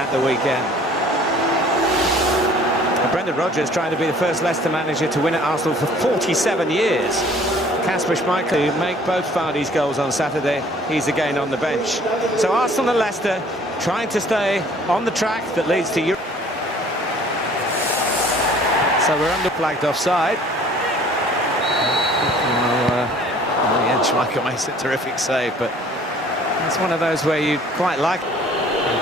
at the weekend. And Brendan Rodgers trying to be the first Leicester manager to win at Arsenal for 47 years. Kasper Schmeichel, who make both Vardy's goals on Saturday, he's again on the bench. So Arsenal and Leicester trying to stay on the track that leads to Europe. So we're under flagged offside. Yeah, Schmeichel makes a terrific save, but it's one of those where you quite like it.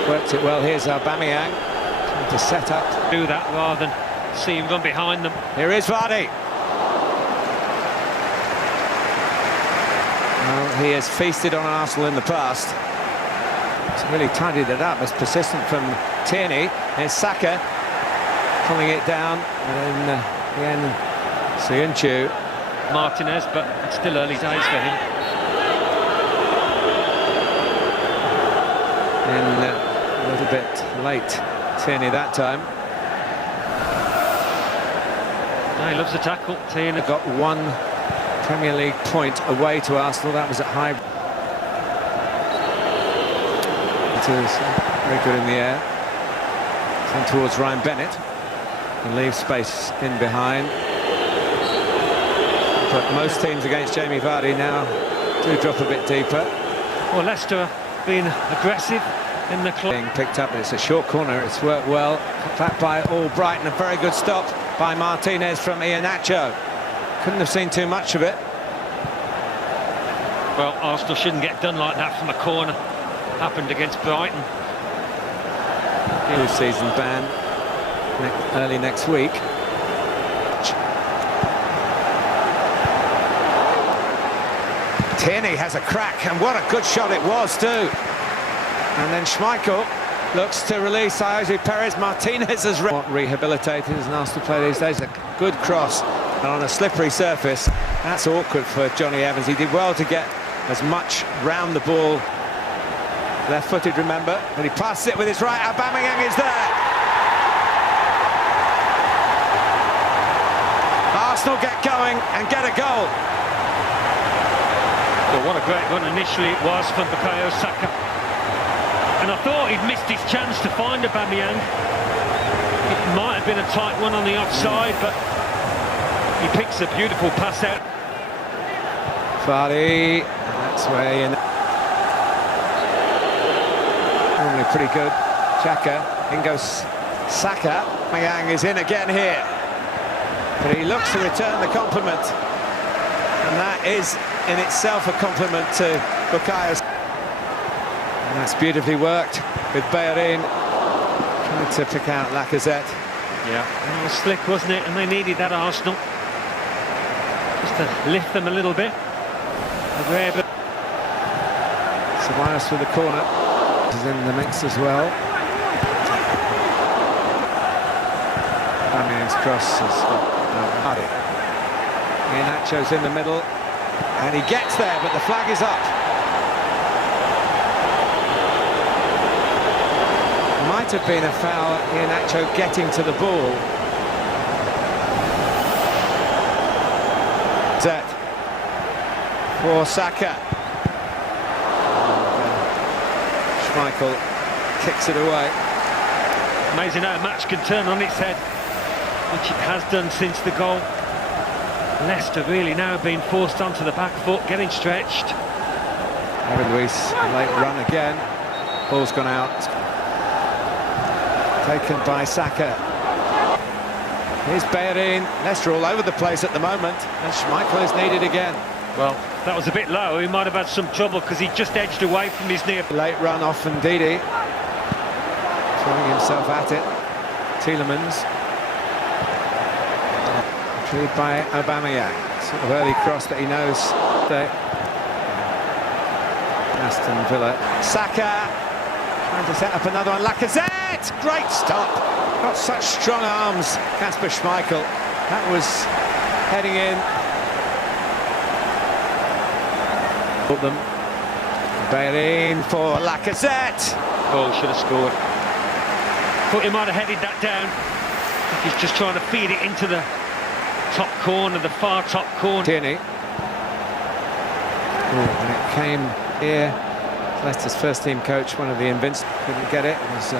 Worked it well. Here's Aubameyang trying to set up. Do that rather than see him run behind them. Here is Vardy. Well, he has feasted on Arsenal in the past. He's really tidied it up. It's persistent from Tierney. Here's Saka pulling it down, and then again Soyuncu. Martinez, but it's still early days for him. And a little bit late, Tierney that time. No, he loves the tackle, Tierney. Got one Premier League point away to Arsenal. That was at high. It is very good in the air. Sent towards Ryan Bennett and leaves space in behind. But most teams against Jamie Vardy now do drop a bit deeper. Well, Leicester being aggressive in the club. Being picked up, it's a short corner, it's worked well. Back by Albright, and a very good stop by Martinez from Iheanacho. Couldn't have seen too much of it. Well, Arsenal shouldn't get done like that from a corner. Happened against Brighton. Season ban early next week. Tierney has a crack, and what a good shot it was too. And then Schmeichel looks to release Ayoze Perez. Martinez has rehabilitated as an Arsenal player these days. A good cross, and on a slippery surface. That's awkward for Johnny Evans. He did well to get as much round the ball. Left-footed, remember, but he passes it with his right. Aubameyang is there. Arsenal get going and get a goal. Well, what a great run initially it was from Bukayo Saka. And I thought he'd missed his chance to find Aubameyang. It might have been a tight one on the offside, but he picks a beautiful pass out. Vardy, that's where you know. Normally pretty good. Xhaka, in goes Saka. Aubameyang is in again here. But he looks to return the compliment. And that is in itself a compliment to Bukayo. And that's beautifully worked with Bellerin trying to pick out Lacazette. Yeah, it was slick, wasn't it? And they needed that, Arsenal, just to lift them a little bit. Ceballos with the corner is in the mix as well. Aubameyang's cross has got Vardy. Iheanacho's in the middle, and he gets there, but the flag is up. Might have been a foul, Iheanacho getting to the ball. Set for Saka. Schmeichel kicks it away. Amazing how a match can turn on its head, which it has done since the goal. Leicester really now being forced onto the back foot, getting stretched. David Luiz, late run again. Ball's gone out. Taken by Saka. Here's Bellerin. Leicester all over the place at the moment, and Schmeichel is needed again. Well, that was a bit low. He might have had some trouble because he just edged away from his near. Late run off Ndidi. Throwing himself at it. Tielemans. Retrieved by Aubameyang. Sort of early cross that he knows. Aston Villa. Saka trying to set up another one. Lacazette! Great stop. Got such strong arms, Kasper Schmeichel. That was heading in. Put them. Bellerin for Lacazette. Oh, should have scored. Thought he might have headed that down. He's just trying to feed it into the top corner, the far top corner. Tierney. And it came here. Leicester's first team coach, one of the Invincibles, couldn't get it. It was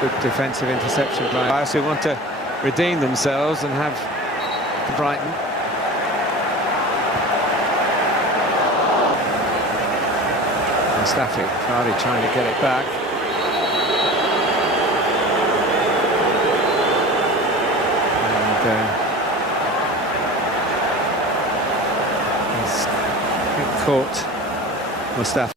Good defensive interception by guys who want to redeem themselves and have Brighton. Mustafi, Vardy trying to get it back. And he's caught Mustafi.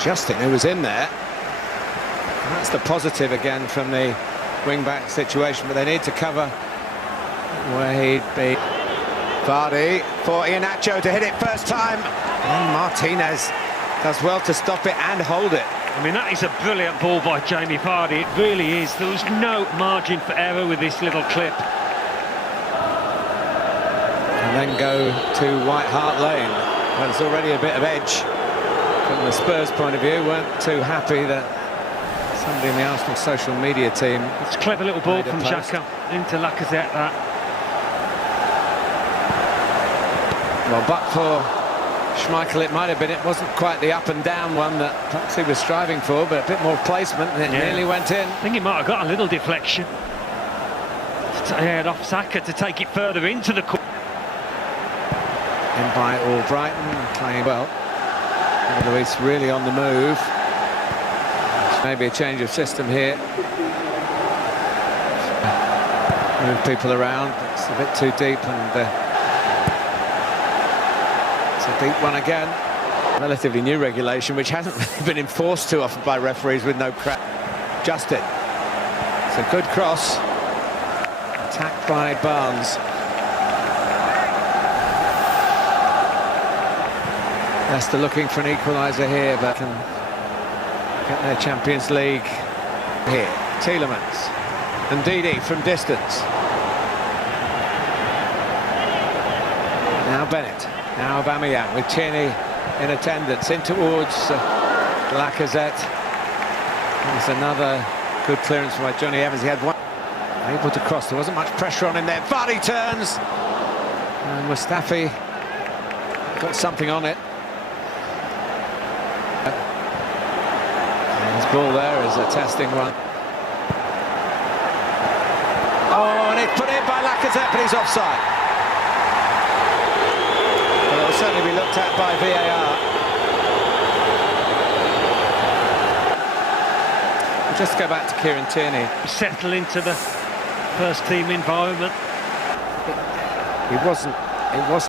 Justin, who was in there. And that's the positive again from the wing-back situation, but they need to cover where he'd be. Vardy for Iheanacho to hit it first time, and Martinez does well to stop it and hold it. I mean, that is a brilliant ball by Jamie Vardy, it really is. There was no margin for error with this little clip. And then go to White Hart Lane, where there's already a bit of edge. From the Spurs point of view, weren't too happy that somebody in the Arsenal social media team... It's a clever little ball from Xhaka into Lacazette, that. Well, but for Schmeichel it might have been, it wasn't quite the up and down one that perhaps he was striving for, but a bit more placement and it nearly went in. I think he might have got a little deflection. He had off Xhaka to take it further into the court. In by all Brighton, playing well. Luis really on the move. Maybe a change of system here. Move people around. It's a bit too deep, and it's a deep one again. Relatively new regulation, which hasn't really been enforced too often by referees with no crack. Justin. It's a good cross. Attacked by Barnes. Leicester looking for an equaliser here, but can get their Champions League here. Tielemans and Didi from distance. Now Bennett, now Aubameyang with Tierney in attendance, in towards Lacazette. There's another good clearance by Johnny Evans. He had one able to cross. There wasn't much pressure on him there. Vardy turns, and Mustafi got something on it. His ball there is a testing one. Oh, and it's put in by Lacazette, but he's offside. Well, it'll certainly be looked at by VAR. We'll just go back to Kieran Tierney. Settle into the first team environment. It wasn't